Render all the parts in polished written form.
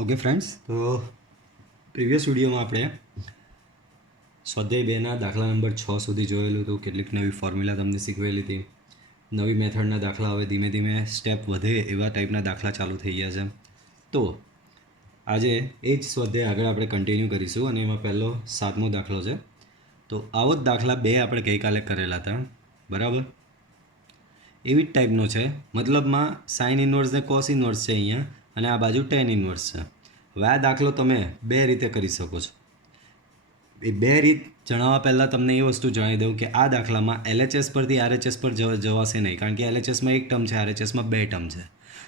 Okay friends, તો previous વિડીયોમાં આપણે સ્વાધ્યાય 2ના દાખલા નંબર 6 સુધી જોયેલું હતું. કેટલીક નવી ફોર્મ્યુલા તમને શીખવેલી હતી. નવી મેથડના દાખલા હવે ધીમે ધીમે સ્ટેપ વધે એવા ટાઈપના દાખલા ચાલુ થઈ ગયા છે. તો આજે એ જ સ્વાધ્યાય આગળ આપણે કન્ટિન્યુ કરીશું અને એમાં પહેલો 7મો દાખલો છે. તો આવો જ દાખલા 2 આપણે ગઈકાલે કરેલા હતા, બરાબર? એવી જ ટાઈપનો છે, મતલબમાં સાઇન ઇન્વર્સ ને કોસ ઇન્વર્સ છે અહીંયા, અને આ બાજુ ટેન ઇન્વર્સ છે. હવે આ દાખલો તમે બે રીતે કરી શકો છો. એ બે રીત જણાવવા પહેલાં તમને એ વસ્તુ જણાવી દઉં કે આ દાખલામાં LHS પરથી RHS પર જવાશે નહીં, કારણ કે LHSમાં એક ટર્મ છે, RHSમાં બે ટર્મ છે.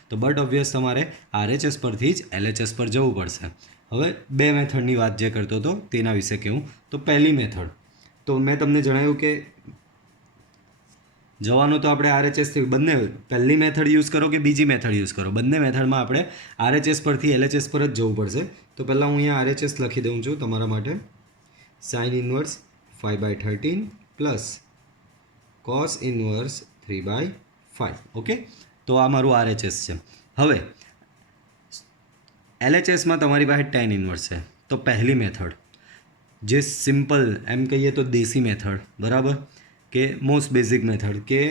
તો બટ ઓબ્વિયસ તમારે RHS પરથી જ LHS પર જવું પડશે. હવે બે મેથડની વાત જે કરતો હતો તેના વિશે કહું તો પહેલી મેથડ, તો મેં તમને જણાવ્યું કે જવાનું તો આપણે RHSથી બંને, પહેલી મેથડ યુઝ કરો કે બીજી મેથડ યુઝ કરો, બંને મેથડમાં આપણે RHS પરથી LHS પર જ જવું પડશે. તો પહેલાં હું અહીંયા RHS લખી દઉં છું તમારા માટે. Sine inverse 5/13 plus cos inverse 3/5. Okay, તો આ મારું RHS છે. હવે LHSમાં તમારી પાસે ટેન ઇન્વર્સ છે. તો પહેલી મેથડ જે સિમ્પલ એમ કહીએ તો દેશી મેથડ, બરાબર, કે મોસ્ટ બેઝિક મેથડ, કે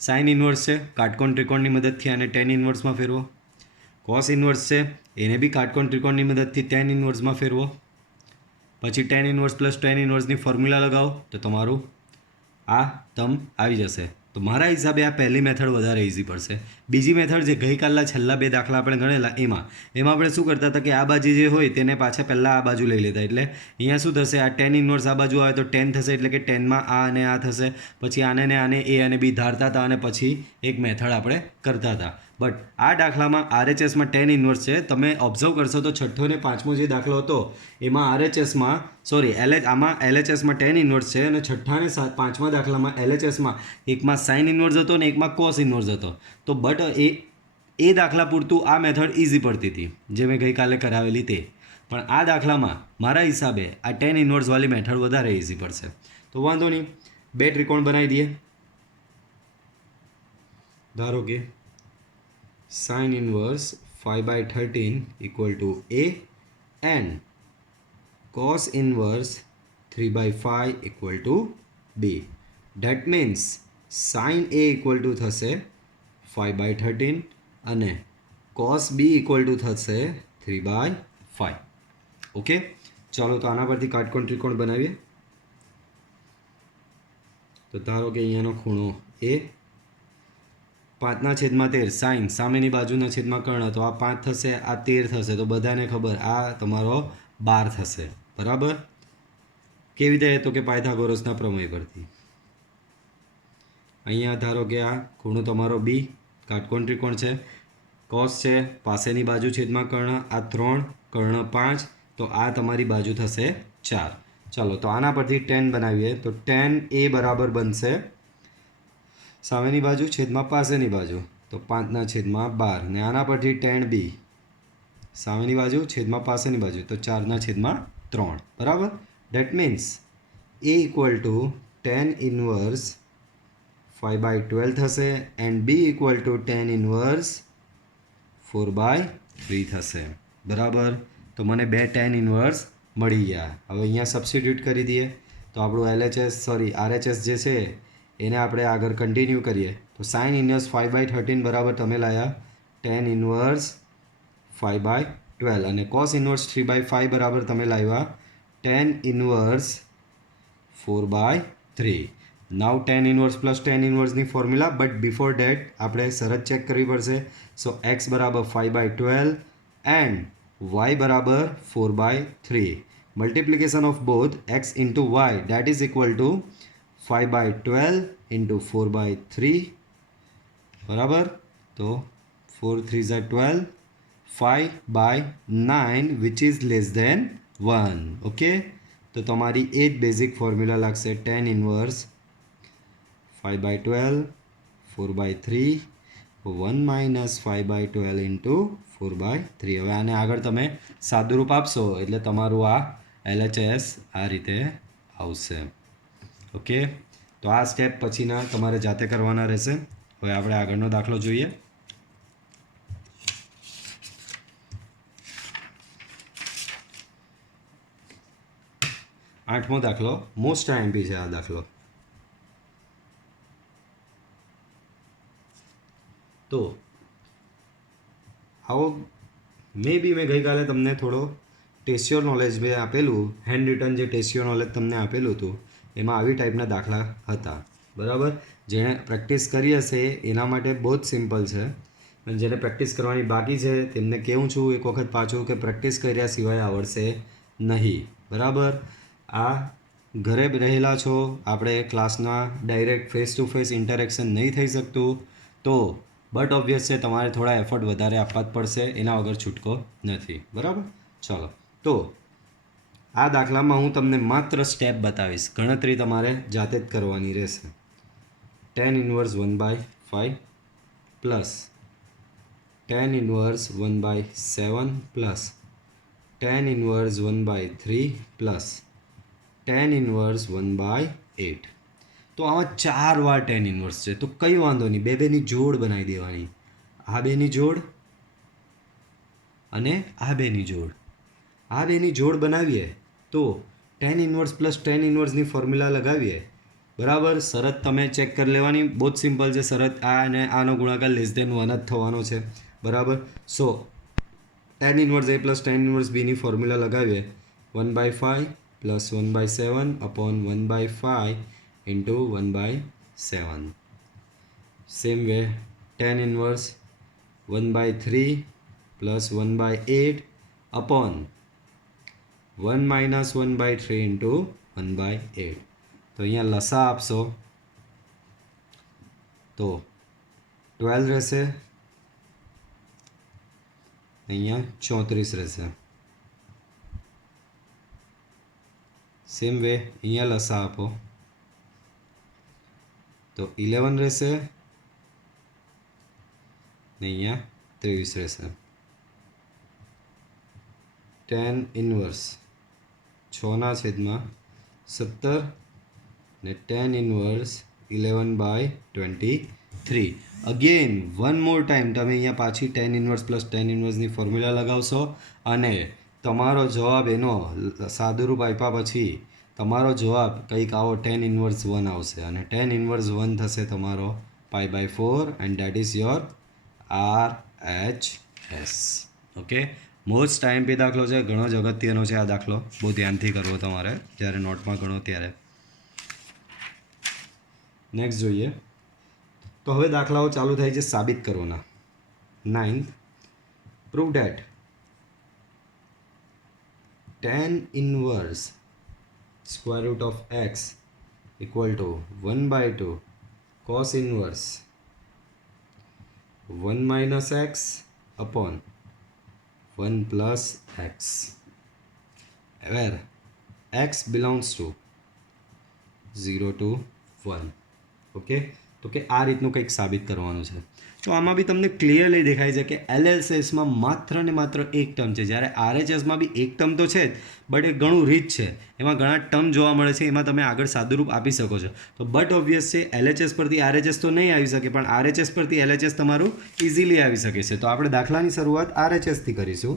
સાઇન ઇન્વર્સ છે, કાટકોણ ત્રિકોણની મદદથી આને ટેન ઇન્વર્સમાં ફેરવો. કોસ ઇન્વર્સ છે, એને બી કાટકોણ ત્રિકોણની મદદથી ટેન ઇન્વર્સમાં ફેરવો. પછી ટેન ઇન્વર્સ પ્લસ ટેન ઇન્વર્સની ફોર્મ્યુલા લગાવો તો તમારું આ ટર્મ આવી જશે. તો મારા હિસાબે આ પહેલી મેથડ વધારે ઇઝી પડશે. બીજી મેથડ જે ગઈકાલના છેલ્લા બે દાખલા આપણે ગણેલા એમાં આપણે શું કરતા હતા કે આ બાજુ જે હોય તેને પાછા પહેલાં આ બાજુ લઈ લેતા. એટલે અહીંયા શું થશે, આ ટેન ઇન્વર્સ આ બાજુ આવે તો ટેન થશે, એટલે કે ટેનમાં આ અને આ થશે. પછી આને ને આને એ અને બી ધારતા હતા અને પછી એક મેથડ આપણે કરતા હતા. બટ આ દાખલામાં RHSમાં ટેન ઇન્વર્સ છે. તમે ઓબ્ઝર્વ કરશો તો છઠ્ઠો ને પાંચમો જે દાખલો હતો એમાં RHSમાં આમાં LHSમાં ટેન ઇન્વર્સ છે, અને છઠ્ઠા ને પાંચમા દાખલામાં LHSમાં એકમાં સાઇન ઇન્વર્સ હતો અને એકમાં કોસ ઇન્વર્સ હતો. તો બટ એ દાખલા પૂરતું આ મેથડ ઇઝી પડતી હતી જે મેં ગઈકાલે કરાવેલી તે. પણ આ દાખલામાં મારા હિસાબે આ ટેન ઇન્વર્સવાળી મેથડ વધારે ઇઝી પડશે. તો વાંધો નહીં, બે ત્રિકોણ બનાવી દઈએ. ધારો કે sin inverse 5/13 equal to A and cos inverse 3/5 equal to B. That means sin A equal to થશે 5/13 અને cos B equal to થશે 3/5. ઓકે, ચાલો તો આના પરથી કાટકોણ ત્રિકોણ બનાવીએ. તો ધારો કે અહીંયાનો ખૂણો A, 5/13 સાઇન સામેની બાજુના છેદમાં કર્ણ, તો આ 5 થશે, આ 13 થશે, તો બધાને ખબર આ તમારો 12 થશે, બરાબર. કેવી રીતે? તો કે પાયથાગોરસના પ્રમેય પરથી. અહીંયા ધારો કે આ ખૂણો તમારો B, કાટકોણ ત્રિકોણ છે, કોસ છે, પાસેની બાજુ છેદમાં કર્ણ, આ 3, કર્ણ 5, તો આ તમારી બાજુ થશે 4. ચાલો તો આના પરથી tan બનાવીએ. તો tan A બરાબર બનશે સામેની બાજુ છેદમાં પાસેની બાજુ, તો 5/12, ને આના પરથી tan B સામેની બાજુ છેદમાં પાસેની બાજુ, તો 4/3, બરાબર. Date means A equal to tan inverse 5/12 થશે and B equal to tan inverse 4/3 થશે, બરાબર. તો મને બે tan ઇન્વર્સ મળી ગયા. હવે અહીંયા સબસ્ટિટ્યૂટ કરી દઈએ તો આપણું RHS જે છે એને આપણે આગળ કન્ટિન્યુ કરીએ. તો સાઇન ઇન્વર્સ 5/13 બરાબર તમે લાયા tan ઇન્વર્સ 5/12, અને કોસ ઇન્વર્સ 3/5 બરાબર તમે લાવ્યા tan inverse 4/3. Now tan inverse plus tan ઇન્વર્સની ફોર્મ્યુલા, બટ બિફોર ડેટ આપણે શરત ચેક કરવી પડશે. સો x બરાબર 5/12 એન્ડ y બરાબર 4/3. Multiplication of both x into y that is equal to 5/12 into 4/3, બરાબર. તો 4 3 12, 5/9 which is less than 1. Okay, તો તમારી એ જ બેઝિક ફોર્મ્યુલા લાગશે tan ઇન્વર્સ 5/12 4/3 1 minus 5/12 into 4/3. હવે આને આગળ તમે સાદુરૂપ આપશો એટલે તમારું આ LHS આ રીતે આવશે. ઓકે, તો આ સ્ટેપ પછીના તમારે જાતે કરવાના રહેશે. હવે આપણે આગળનો દાખલો જોઈએ. 8મો દાખલો મોસ્ટ આઈએમપી છે આ દાખલો. તો આવો મેં ગઈકાલે તમને થોડો ટેસ્યોર નોલેજ મેં આપેલું, હેન્ડ રિટન જે ટેસ્યોર નોલેજ તમને આપેલું હતું એમાં આવી ટાઈપના દાખલા હતા, બરાબર. જેણે પ્રેક્ટિસ કરી હશે એના માટે બહુ જ સિમ્પલ છે, અને જેને પ્રેક્ટિસ કરવાની બાકી છે તેમને કહેવું છું એક વખત પાછું કે પ્રેક્ટિસ કર્યા સિવાય આવડશે નહીં, બરાબર. આ ઘરે રહેલા છો, આપણે ક્લાસના direct face to face interaction નહીં થઈ શકતું, તો બટ ઓબ્વિયસ છે તમારે થોડા એફર્ટ વધારે આપવા જ પડશે, એના વગર છૂટકો નથી, બરાબર. ચલો, તો આ દાખલામાં હું તમને માત્ર સ્ટેપ બતાવીશ, ગણતરી તમારે જાતે જ કરવાની રહેશે. tan inverse 1/5 plus tan inverse 1/7 plus tan inverse 1/3 plus tan inverse 1/8. તો આમાં 4 વાર tan ઇન્વર્સ છે, તો કંઈ વાંધો નહીં, બેની જોડ બનાવી દેવાની. આ બેની જોડ અને આ બેની જોડ, આ બેની જોડ બનાવીએ તો tan ઇન્વર્સ પ્લસ tan ઇન્વર્સની ફોર્મ્યુલા લગાવીએ, બરાબર. શરત તમે ચેક કરી લેવાની, બહુ જ સિમ્પલ છે શરત. આ અને આનો ગુણાકાર <1 જ થવાનો છે, બરાબર. So tan inverse a plus tan inverse બીની ફોર્મ્યુલા લગાવીએ, 1/5 plus 1/7 upon 1/5 into 1/7. Same way tan inverse 1/3 plus 1/8 upon 1 minus 1/3 into 1/8. તો અહીંયા લસા આપશો તો 12 રહેશે, અહીંયા 34 રહેશે. સેમ વે અહીંયા લસા આપો તો 11 રહેશે, અહીંયા 23 રહેશે. tan ઇન્વર્સ 6/17 ને tan inverse 11/23. Again one more time તમે અહીંયા પાછી tan ઇન્વર્સ પ્લસ tan ઇન્વર્સની ફોર્મ્યુલા લગાવશો અને તમારો જવાબ એનો સાદુરૂપ આપ્યા પછી તમારો જવાબ કંઈક આવો tan ઇન્વર્સ 1 આવશે, અને tan ઇન્વર્સ 1 થશે તમારો π/4 and that is your RHS. Okay, most IMP દાખલો છે, ઘણો જ અગત્યનો છે આ દાખલો, બહુ ધ્યાનથી કરવો તમારે જ્યારે નોટમાં ગણો ત્યારે. નેક્સ્ટ જોઈએ, તો હવે દાખલાઓ ચાલુ થાય છે સાબિત કરવાના. 9th, prove date tan inverse square root of x equal to 1/2 cos inverse 1 minus x upon 1 plus x, where x belongs to 0 to 1. Okay, તો કે આ રીતનું કંઈક સાબિત કરવાનું છે. તો આમાં બી તમને ક્લિયરલી દેખાય છે કે LHSમાં માત્ર ને માત્ર એક ટર્મ છે, જ્યારે RHSમાં બી એક ટર્મ તો છે જ, બટ એ ઘણું રીચ છે, એમાં ઘણા ટર્મ જોવા મળે છે, એમાં તમે આગળ સાદુરૂપ આપી શકો છો. તો બટ ઓબ્વિયસ છે LHS પરથી RHS તો નહીં આવી શકે, પણ RHS પરથી LHS તમારું ઇઝીલી આવી શકે છે. તો આપણે દાખલાની શરૂઆત RHSથી કરીશું.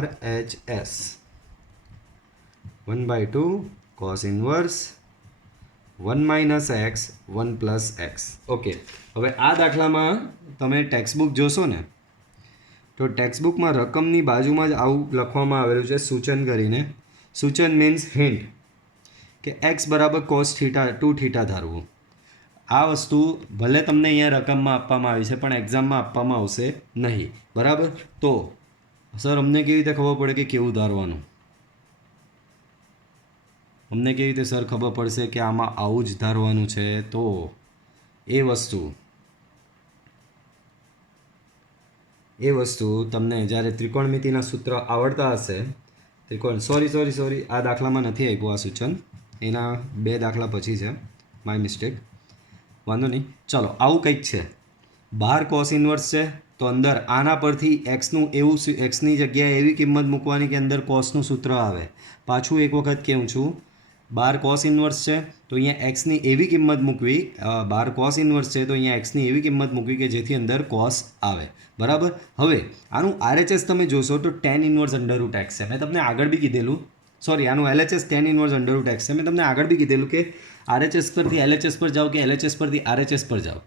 RHS 1/2 cos inverse 1 minus x 1 plus x. Okay, હવે આ દાખલામાં તમે ટેક્સ્ટબુક જોશો ને, તો ટેક્સ્ટબુકમાં રકમની બાજુમાં જ આવું લખવામાં આવેલું છે સૂચન કરીને. સૂચન મીન્સ હિન્ટ કે એક્સ બરાબર cos થીટા 2 થીટા ધારવું. આ વસ્તુ ભલે તમને અહીંયા રકમમાં આપવામાં આવી છે પણ એક્ઝામમાં આપવામાં આવશે નહીં, બરાબર. તો સર અમને કેવી રીતે ખબર પડે કે કેવું ધારવાનું? અમને કેવી રીતે સર ખબર પડશે કે આમાં આવું જ ધારવાનું છે? તો એ વસ્તુ તમને જ્યારે ત્રિકોણમિતિના સૂત્ર આવડતા હશે, સોરી આ દાખલામાં નથી આપ્યું આ સૂચન, એના 2 દાખલા પછી છે, માય મિસ્ટેક, વાંધો નહીં. ચલો, આવું કંઈક છે, બહાર કોસ ઇન્વર્સ છે, તો અંદર આના પરથી એક્સની જગ્યાએ એવી કિંમત મૂકવાની કે અંદર કોસનું સૂત્ર આવે. પાછું એક વખત કહું છું, બાર કોસ ઇન્વર્સ છે તો અહીંયા એક્સની એવી કિંમત મૂકવી, બાર કોસ ઇન્વર્સ છે તો અહીંયા એક્સની એવી કિંમત મૂકવી કે જેથી અંદર કોસ આવે, બરાબર. હવે આનું RHS તમે જોશો તો tan ઇન્વર્સ √ x છે. મેં તમને આગળ બી કીધેલું સોરી આનું LHS tan inverse under root x છે. મેં તમને આગળ બી કીધેલું કે RHS પરથી LHS પર જાઓ કે LHS પરથી RHS પર જાઓ,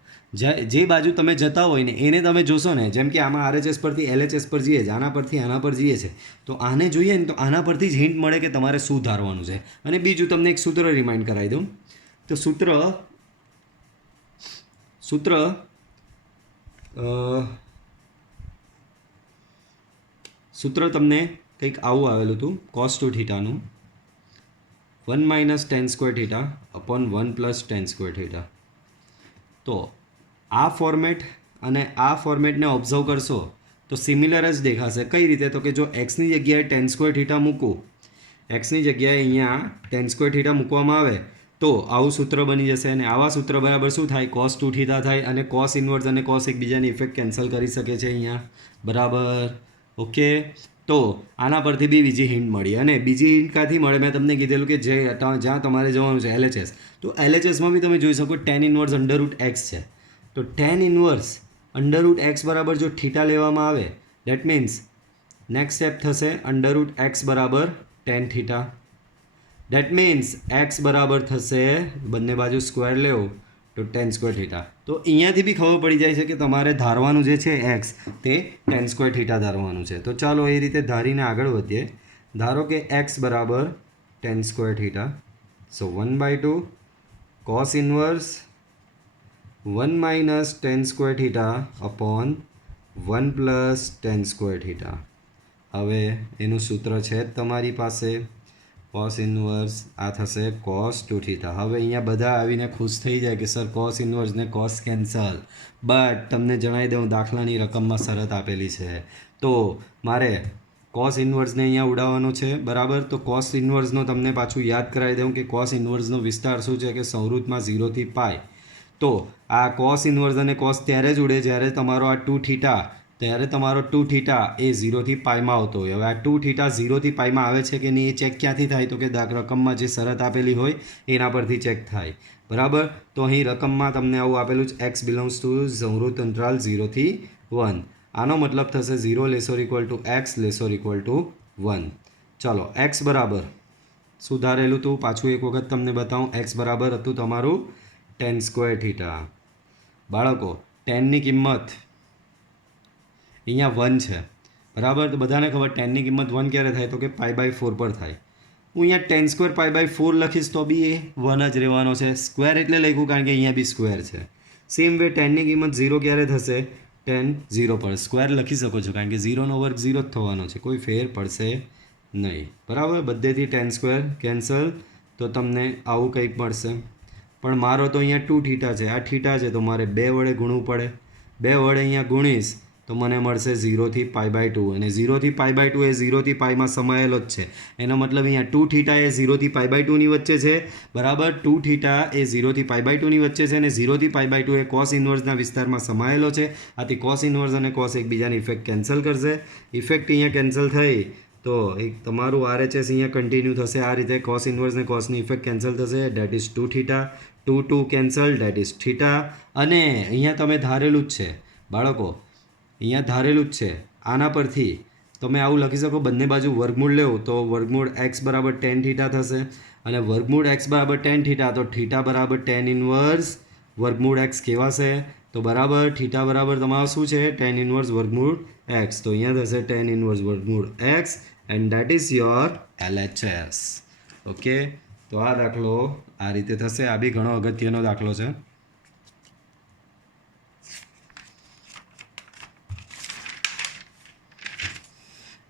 જે બાજુ તમે જતા હોય ને એને તમે જોશો ને, જેમ કે આમાં RHS પરથી LHS પર જઈએ છે, આના પરથી આના પર જઈએ છે, તો આને જોઈએ ને તો આના પરથી જ હિન્ટ મળે કે તમારે શું ધારવાનું છે. અને બીજું તમને એક સૂત્ર રિમાઇન્ડ કરાવી દઉં. તો સૂત્ર સૂત્ર તમને કંઈક આવું આવેલું હતું, cos 2 થીટાનું 1 minus ten square theta upon 1 plus ten square theta. તો આ ફોર્મેટ અને આ ફોર્મેટને ઓબ્ઝર્વ કરશો તો સિમિલર જ દેખાશે. કઈ રીતે? તો કે જો એક્સની જગ્યાએ ટેન સ્ક્વેર થીટા મૂકું, એક્સની જગ્યાએ અહીંયા ટેન સ્ક્વેર થીટા મૂકવામાં આવે તો આવું સૂત્ર બની જશે. અને આવા સૂત્ર બરાબર શું થાય? cos 2 થીટા થાય. અને cos ઇન્વર્સ અને cos એકબીજાની ઇફેક્ટ કેન્સલ કરી શકે છે અહીંયા, બરાબર. ઓકે, તો આના પરથી બી બીજી હિન્ટ મળી. અને બીજી હિન્ટ ક્યાંથી મળે? મેં તમને કીધેલું કે જ્યાં તમારે જવાનું છે LHS, તો LHSમાં બી તમે જોઈ શકો tan inverse under root x છે. તો tan inverse under root x બરાબર જો થીટા લેવામાં આવે, દેટ મીન્સ નેક્સ્ટ સ્ટેપ થશે અંડર રૂટ એક્સ બરાબર ten theta. That means x બરાબર થશે, બંને બાજુ સ્ક્વેર લેવો તો ટેન સ્ક્વેર થીટા. તો અહીંયાથી બી ખબર પડી જાય છે કે તમારે ધારવાનું જે છે એક્સ તે ટેન સ્ક્વેર થીટા ધારવાનું છે. તો ચાલો એ રીતે ધારીને આગળ વધીએ. ધારો કે એક્સ બરાબર ટેન સ્ક્વેર થીટા. સો 1/2 cos inverse 1 minus ten square theta upon 1 plus ten square theta. હવે એનું સૂત્ર છે જ તમારી પાસે, cos ઇન્વર્સ આ થશે cos 2 થીટા. હવે અહીંયા બધા આવીને ખુશ થઈ જાય કે સર cos ઇન્વર્સ ને cos કેન્સલ. બટ તમને જણાવી દઉં દાખલાની રકમમાં શરત આપેલી છે. તો મારે cos ઇન્વર્સને અહીંયા ઉડાવવાનો છે, બરાબર. તો cos ઇન્વર્સનો તમને પાછું યાદ કરાવી દઉં કે cos ઇન્વર્સનો વિસ્તાર શું છે કે સંવૃતમાં 0 થી પાય. તો આ cos ઇન્વર્સ અને cos ત્યારે જ ઉડે જ્યારે તમારો આ 2 થીટા, ત્યારે તમારો 2 થીટા એ 0 થી પાઈમાં આવતો હોય. હવે આ 2 થીટા 0 થી પાઈમાં આવે છે કે નહીં એ ચેક ક્યાંથી થાય? તો કે રકમમાં જે શરત આપેલી હોય એના પરથી ચેક થાય, બરાબર. તો અહીં રકમમાં તમને આવું આપેલું છે એક્સ બિલોંગ્સ ટુ સંવૃત અંતરાલ 0 થી 1. આનો મતલબ થશે 0 less or equal to x less or equal to 1. ચાલો એક્સ બરાબર સુધારેલું હતું, પાછું એક વખત તમને બતાવું. એક્સ બરાબર હતું તમારું ટેન સ્ક્વેર થીટા. બાળકો ટેનની કિંમત અહીંયા 1 છે, બરાબર. તો બધાને ખબર ટેનની કિંમત 1 ક્યારે થાય? તો કે π/4 પર થાય. હું અહીંયા ટેન સ્ક્વેર π/4 લખીશ તો બી એ 1 જ રહેવાનો છે. સ્ક્વેર એટલે લખ્યું કારણ કે અહીંયા બી સ્ક્વેર છે. સેમ વે ટેનની કિંમત 0 ક્યારે થશે? ટેન 0 પર સ્ક્વેર લખી શકો છો કારણ કે 0નો વર્ગ 0 જ થવાનો છે, કોઈ ફેર પડશે નહીં, બરાબર. બધેથી ટેન સ્ક્વેર કેન્સલ, તો તમને આવું કંઈક મળશે. પણ મારો તો અહીંયા 2 થીટા છે, આ થીટા છે, તો મારે 2 વડે ગુણવું પડે. 2 વડે અહીંયા ગુણીશ તો મને મળશે 0 થી π/2. અને 0 થી π/2 એ 0 થી પાઈમાં સમાયેલો જ છે. એનો મતલબ અહીંયા 2 થીટા એ 0 થી π/2 ની વચ્ચે છે, બરાબર. 2 થીટા એ 0 થી π/2 ની વચ્ચે છે અને 0 થી π/2 એ cos ઇન્વર્સના વિસ્તારમાં સમાયેલો છે. આથી cos ઇન્વર્સ અને cos એકબીજાની ઇફેક્ટ કેન્સલ કરશે. ઇફેક્ટ અહીંયા કેન્સલ થઈ તો એક તમારું RHS અહીંયા કન્ટિન્યુ થશે. આ રીતે cos ઇન્વર્સ ને cosની ઇફેક્ટ કેન્સલ થશે. That is 2 theta. 2 cancel, that is theta. અને અહીંયા તમે ધારેલું જ છે બાળકો, અહીંયા ધારેલું જ છે. આના પરથી તમે આવું લખી શકો, બંને બાજુ વર્ગમૂળ લેવું તો વર્ગમૂળ એક્સ બરાબર ટેન થીટા થશે. અને વર્ગમૂળ એક્સ બરાબર ટેન થીટા, તો થીટા બરાબર ટેન ઇન્વર્સ વર્ગમૂળ એક્સ કહેવાશે. તો બરાબર થીટા બરાબર તમારું શું છે? ટેન ઇન્વર્સ વર્ગમૂળ એક્સ. તો અહીંયા થશે ટેન ઇન્વર્સ વર્ગમૂળ x and that is your LHS. Okay, તો આ દાખલો આ રીતે થશે. આ બી ઘણો અગત્યનો દાખલો છે.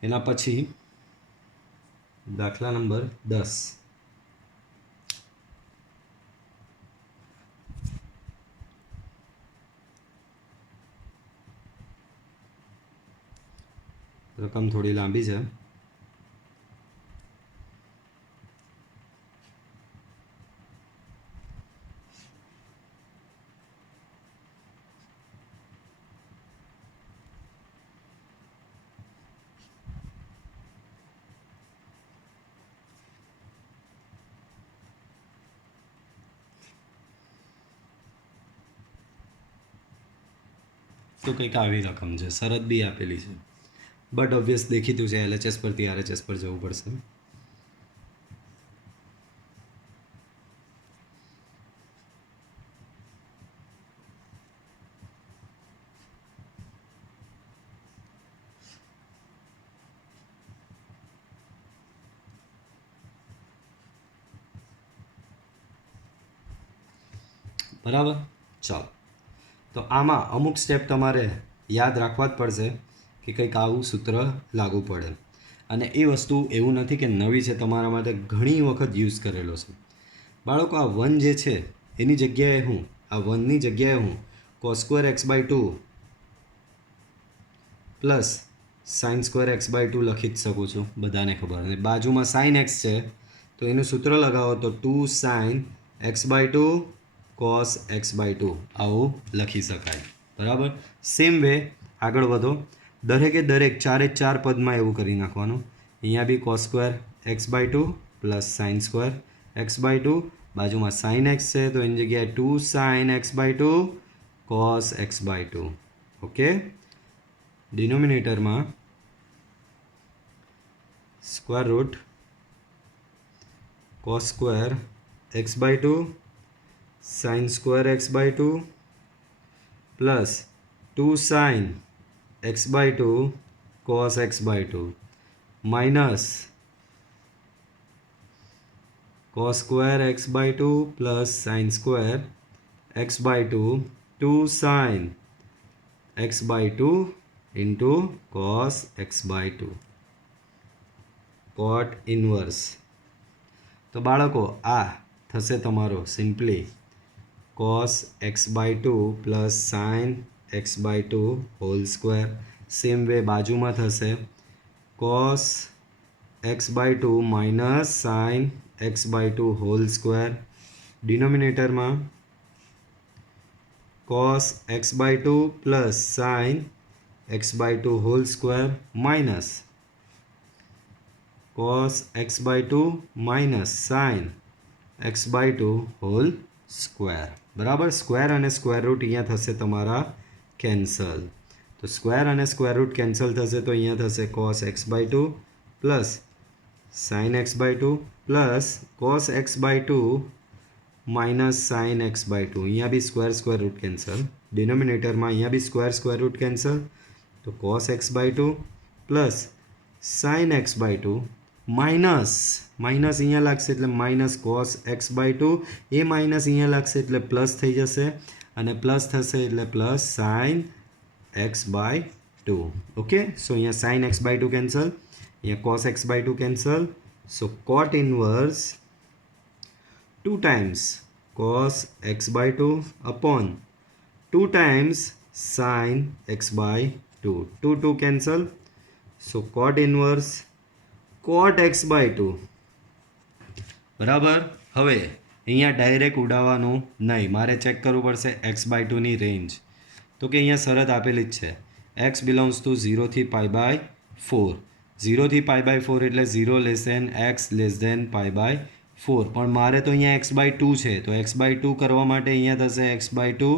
એના પછી દાખલા નંબર 10. રકમ થોડી લાંબી છે. તો કંઈક આવી રકમ છે, શરત બી આપેલી છે. બટ ઓબ્વિયસ દેખીતું છે LHS પરથી RHS પર જવું પડશે. બરાબર. ચાલો, તો આમાં અમુક સ્ટેપ તમારે યાદ રાખવા જ પડશે કે કંઈક આવું સૂત્ર લાગુ પડે. અને એ વસ્તુ એવું નથી કે નવી છે, તમારા માટે ઘણી વખત યુઝ કરેલો છે. બાળકો, આ 1 જે છે એની જગ્યાએ હું આ 1ની જગ્યાએ હું cos²x/2 પ્લસ sin²x/2 લખી જ શકું છું, બધાને ખબર. અને બાજુમાં sin x છે તો એનું સૂત્ર લગાવો તો 2 sin x/2 cos x/2 આવું લખી શકાય. બરાબર. સેમ વે આગળ વધો, દરેકે દરેક 4 પદમાં એવું કરી નાખવાનું. અહીંયા બી cos²x/2 પ્લસ sin²x/2, બાજુમાં sin x છે તો એની જગ્યાએ 2 sin x/2 cos x/2. Okay. ડિનોમિનેટરમાં square root cos²x/2 sin²x/2 plus 2 sin x/2 cos x/2 minus cos²x/2 plus sin²x/2 2 sin x/2 into cos x/2 cot ઇન્વર્સ. તો બાળકો આ થશે તમારો simply cos x/2 plus sin x/2 whole square. Same way બાજુમાં થશે cos x/2 minus sin x/2 whole square. ડિનોમિનેટરમાં cos x/2 plus sin x/2 whole square minus cos x/2 minus sin x/2 whole square. બરાબર. Square અને square root અહીંયા થશે તમારા cancel. તો square અને સ્ક્વેર રૂટ કેન્સલ થશે તો અહીંયા થશે cos x/2 plus sin x/2 plus cos x/2 minus sin x/2. અહીંયા બી સ્ક્વેર રૂટ કેન્સલ. ડિનોમિનેટરમાં અહીંયા બી સ્ક્વેર રૂટ કેન્સલ. તો cos x/2 plus sin x/2 minus અહીંયા લાગશે એટલે માઇનસ cos x/2, એ માઇનસ અહીંયા લાગશે એટલે પ્લસ થઈ જશે, અને પ્લસ થશે એટલે પ્લસ sin x/2. ઓકે. સો અહીંયા sin x/2 કેન્સલ, અહીંયા cos x/2 કેન્સલ. સો cot inverse 2 times cos x/2 upon 2 times sin x/2. 2 cancel. So cot inverse cot x/2. બરાબર. હવે અહીંયા ડાયરેક્ટ ઉડાવવાનું નહીં, મારે ચેક કરવું પડશે x/2ની રેન્જ. તો કે અહીંયા શરત આપેલી જ છે, x બિલોંગ્સ ટુ 0 થી π/4. 0 થી π/4 એટલે 0 less than x less than π/4. પણ મારે તો અહીંયા x/2 છે, તો x/2 કરવા માટે અહીંયા થશે x/2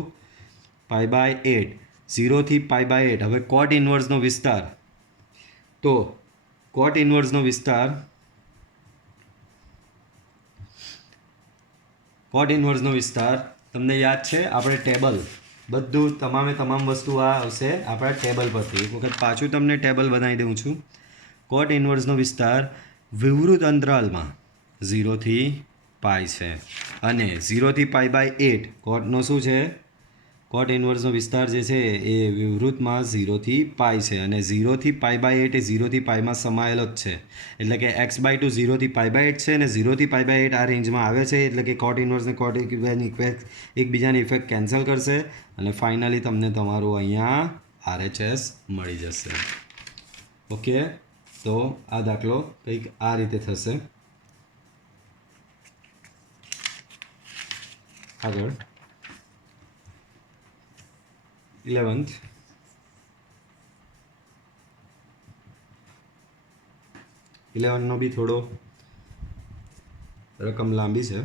π/8. 0 થી π/8. હવે કોટ ઇન્વર્સનો વિસ્તાર, તો કોટ ઇન્વર્સનો વિસ્તાર તમને યાદ છે, આપણે ટેબલ બધું તમામ વસ્તુ આ આવશે આપણા ટેબલ પરથી. એક વખત પાછું તમને ટેબલ બનાવી દઉં છું. કોટ ઇન્વર્સનો વિસ્તાર વિવૃત અંતરાલમાં 0 થી π છે, અને 0 થી π/8 કોટનો શું છે, કોટ ઇન્વર્સનો વિસ્તાર જે છે એ વિવૃતમાં 0 થી π છે, અને 0 થી π/8 એ 0 થી πમાં સમાયેલો જ છે. એટલે કે x/2 0 થી π/8 છે, અને 0 થી π/8 આ રેન્જમાં આવે છે. એટલે કે કોટ ઇન્વર્સ ને કોટ એકબીજાની ઇફેક્ટ કેન્સલ કરશે, અને ફાઇનલી તમને તમારું અહીંયા RHS મળી જશે. ઓકે. તો આ દાખલો કંઈક આ રીતે થશે. આગળ 11th નો બી થોડો રકમ લાંબી છે.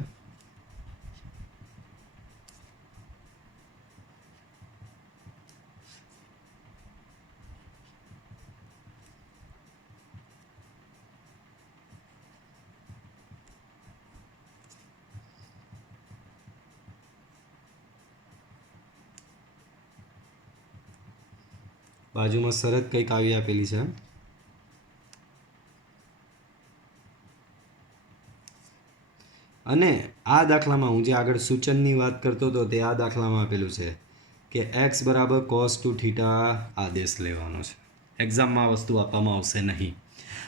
બાજુમાં શરત કંઈક આવી આપેલી છે. અને આ દાખલામાં હું જે આગળ સૂચનની વાત કરતો હતો તે આ દાખલામાં આપેલું છે કે x બરાબર cos 2 થીટા આદેશ લેવાનો છે. એક્ઝામમાં આ વસ્તુ આપવામાં આવશે નહીં.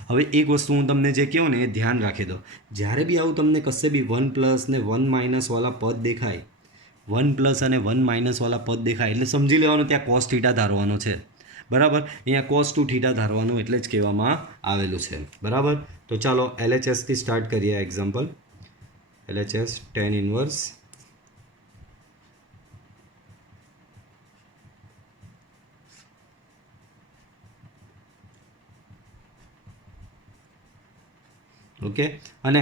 હવે એક વસ્તુ હું તમને જે કહું ને એ ધ્યાન રાખી દો. જ્યારે બી આવું તમને કશે બી 1+ ને 1- વાળા પદ દેખાય, 1+ અને 1- વાળા પદ દેખાય એટલે સમજી લેવાનું ત્યાં cos થીટા ધારવાનો છે. બરાબર, અહીંયા cos 2 થીટા ધારવાનું એટલે જ કહેવામાં આવેલું છે. બરાબર, તો ચાલો LHSથી સ્ટાર્ટ કરીએ. Example LHS tan inverse okay. અને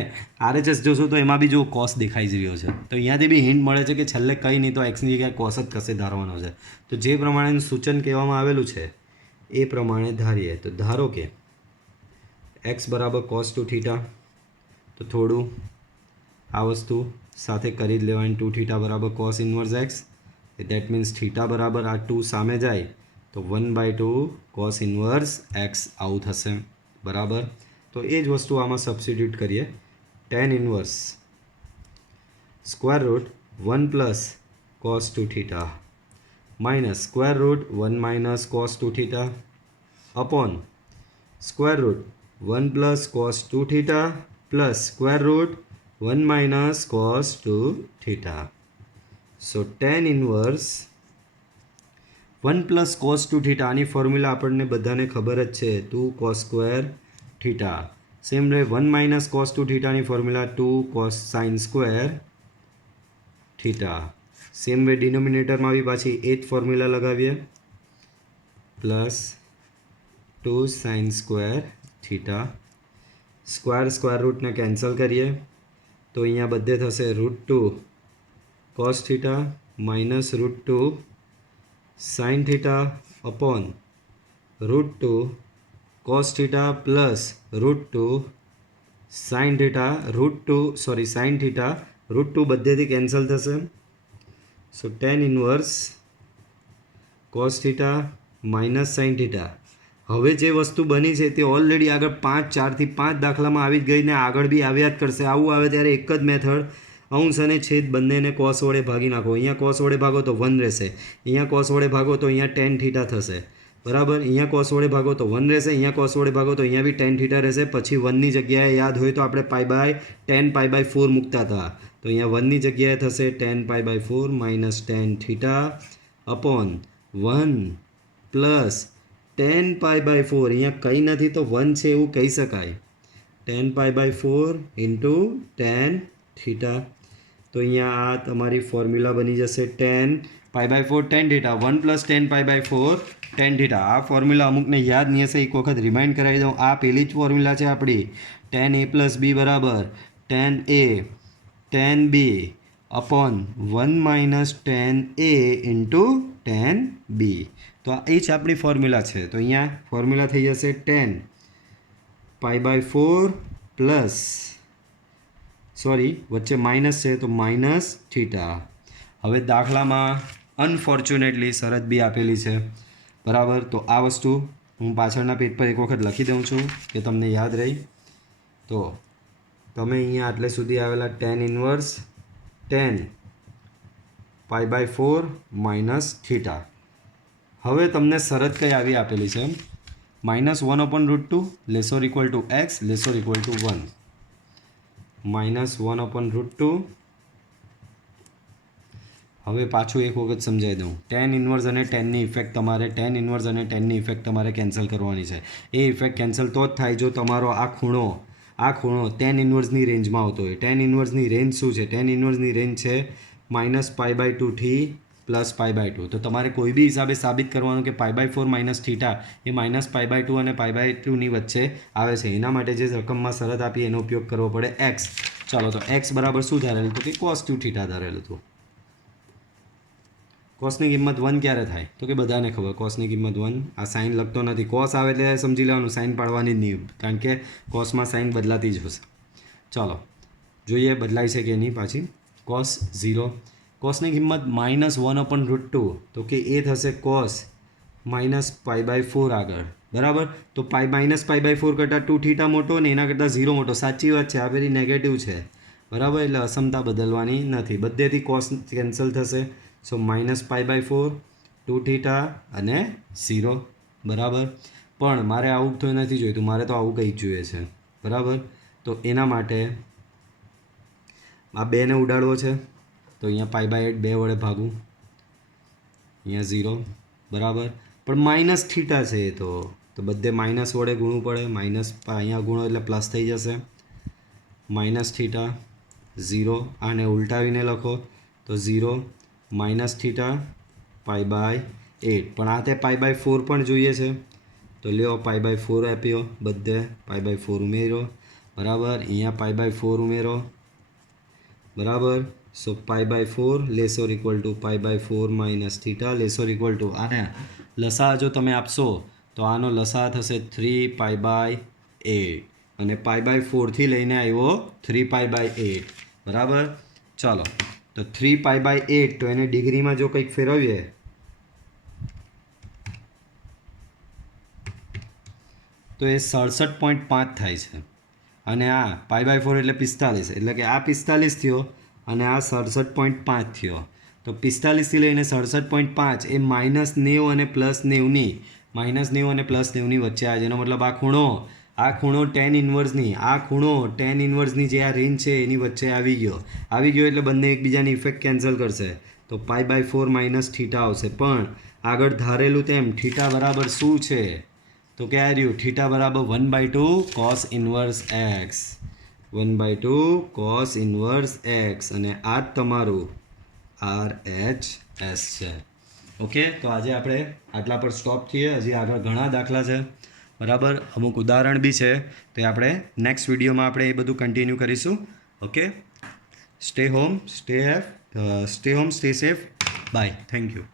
RHS જોશો તો એમાં બી જો કોસ દેખાઈ જ રહ્યો છે, તો અહીંયાથી બી હિન્ટ મળે છે કે છેલ્લે કંઈ નહીં તો એક્સની જગ્યાએ કોસ જ કશે ધારવાનો છે. તો જે પ્રમાણેનું સૂચન કહેવામાં આવેલું છે એ પ્રમાણે ધારીએ. તો ધારો કે x બરાબર cos 2 થીટા, તો થોડું આ વસ્તુ સાથે કરી જ લેવાની. 2 થીટા બરાબર cos inverse x, that means theta બરાબર આ 2 સામે જાય તો 1/2 cos ઇન્વર્સ x આવું થશે. બરાબર, તો એ જ વસ્તુ આમાં સબસ્ટિટ્યૂટ કરીએ. tan inverse square root 1+ cos 2 theta minus square root 1- cos 2 theta upon square root 1+ cos 2 theta plus square root 1- cos 2 theta. So tan inverse 1+ cos 2 theta, આની ફોર્મ્યુલા આપણને બધાને ખબર જ છે, 2 cos સ્ક્વેર થીટા. સેમ રે 1- cos 2 થીટાની formula 2 cos sin square theta. Same way ડિનોમિનેટરમાં બી પાછી એ જ ફોર્મ્યુલા લગાવીએ, plus 2 sin square theta. Square રૂટને કેન્સલ કરીએ તો અહીંયા બધે થશે √2 cos theta minus √2 sin theta upon √2 cos theta plus √2 sin theta. sin theta √2 બધેથી કેન્સલ થશે. So tan inverse cos theta minus sin theta. હવે જે વસ્તુ બની છે તે ઓલરેડી આગળ 4થી 5 દાખલામાં આવી જ ગઈ ને આગળ બી આવ્યા જ કરશે. આવું આવે ત્યારે એક જ મેથડ, અંશ અને છેદ બંનેને cos વડે ભાગી નાખો. અહીંયા cos વડે ભાગો તો 1 રહેશે, અહીંયા cos વડે ભાગો તો અહીંયા tan થીટા થશે. બરાબર, અહીંયા cos વડે ભાગો તો 1 રહેશે, અહીંયા cos વડે ભાગો તો અહીંયા બી tan થીટા રહેશે. પછી 1ની જગ્યાએ યાદ હોય તો આપણે tan π/4 મૂકતા હતા, તો અહીંયા 1ની જગ્યાએ થશે tan π/4 minus tan theta upon 1 plus tan π/4. અહીંયા કંઈ નથી તો 1 છે એવું કહી શકાય. tan π/4 into tan theta. તો અહીંયા આ તમારી ફોર્મ્યુલા બની જશે tan π/4 tan theta, 1 + tan π/4 tan theta. આ ફોર્મ્યુલા અમુકને યાદ નહીં હશે, એક વખત રિમાઇન્ડ કરાવી દઉં. આ પેલી જ ફોર્મ્યુલા છે આપણી, tan a + b બરાબર tan a tan b upon 1 - tan a into tan b. તો એ જ આપણી ફોર્મ્યુલા છે. તો અહીંયા ફોર્મ્યુલા થઈ જશે tan π/4 પ્લસ વચ્ચે માઇનસ છે તો માઇનસ થીટા. હવે દાખલામાં અનફોર્ચ્યુનેટલી શરત બી આપેલી છે. બરાબર, તો આ વસ્તુ હું પાછળના પેજ પર એક વખત લખી દઉં છું કે તમને યાદ રહી. તો તમે અહીંયા આટલે સુધી આવેલા tan inverse tan π/4 minus theta. હવે તમને શરત કઈ આવી આપેલી છે, -1/√2 x < 1. -1/√2. હવે પાછું એક વખત સમજાવી દઉં. tan ઇન્વર્સ અને tanની ઇફેક્ટ તમારે કેન્સલ કરવાની છે. એ ઇફેક્ટ કેન્સલ તો જ થાય જો તમારો આ ખૂણો tan ઇન્વર્સની રેન્જમાં આવતો હોય. tan ઇન્વર્સની રેન્જ શું છે? tan ઇન્વર્સની રેન્જ છે -π/2 થી +π/2. તો તમારે કોઈ બી હિસાબે સાબિત કરવાનું કે π/4 માઇનસ થીટા એ -π/2 અને π/2ની વચ્ચે આવે છે. એના માટે જે રકમમાં શરત આપી એનો ઉપયોગ કરવો પડે x. ચાલો, તો x બરાબર શું ધારેલું હતું કે cos 2 થીટા ધારેલું હતું. કોસની કિંમત 1 ક્યારે થાય તો કે બધાને ખબર, કોસની કિંમત 1. આ સાઇન લખતો નથી, કોસ આવે એટલે સમજી લેવાનું સાઇન પાડવાની જ નહીં, કારણ કે કોસમાં સાઇન બદલાતી જ હશે. ચાલો જોઈએ બદલાય છે કે નહીં. પાછી cos 0, કોસની કિંમત -1/√2, તો કે એ થશે cos -π/4 આગળ. બરાબર, તો -π/4 કરતાં 2 થીટા મોટો ને એના કરતાં 0 મોટો. સાચી વાત છે, આ પેલી નેગેટિવ છે. બરાબર. એટલે અસમતા બદલવાની નથી, બધેથી કોસ કેન્સલ થશે. સો -π/4 2θ અને 0. બરાબર. પણ મારે આવું તો નથી જોઈતું, મારે તો આવું કંઈ જ જોઈએ છે. બરાબર. તો એના માટે આ 2ને ઉડાડવો છે, તો અહીંયા π/8 2 વડે ભાગું, અહીંયા 0. બરાબર. પણ -θ છે એ તો બધે માઇનસ વડે ગુણવું પડે. માઇનસ અહીંયા ગુણો એટલે પ્લસ થઈ જશે. -θ 0. આને ઉલટાવીને લખો તો 0 -θ π/8. પણ આ તે π/4 પણ જોઈએ છે, તો લ્યો π/4 આપ્યો, બધે π/4 ઉમેરો. બરાબર. અહીંયા π/4 ઉમેરો. બરાબર. સો π/4 <= π/4 - θ <= આને લસા જો તમે આપશો તો આનો લસા થશે 3π/8 અને π/4 થી લઈને આવ્યો 3π/8. બરાબર. ચાલો, તો 3π/8 તો એને ડિગ્રીમાં જો કંઈક ફેરવીએ તો એ 67.5 થાય છે. અને આ π/4 એટલે 45, એટલે કે આ 45 થયો અને આ 67.5 થયો. તો 45થી લઈને 67.5 એ -90 અને +90ની વચ્ચે આવે. જેનો મતલબ આ ખૂણો tan ઇન્વર્સની જે આ રેન્જ છે એની વચ્ચે આવી ગયો એટલે બંને એકબીજાની ઇફેક્ટ કેન્સલ કરશે. તો π/4 - θ આવશે. પણ આગળ ધારેલું તેમ θ બરાબર શું છે? તો કે આ રહ્યું θ બરાબર 1/2 cos inverse x. 1/2 cos inverse x અને આ જ તમારું RHS છે. ઓકે, તો આજે આપણે આટલા પર સ્ટોપ થઈએ. હજી આગળ ઘણા દાખલા છે. બરાબર. અમુક ઉદાહરણ બી છે, તો આપણે નેક્સ્ટ વિડીયોમાં આપણે એ બધું કન્ટિન્યુ કરીશું. Okay, stay home, stay safe. Bye. Thank you.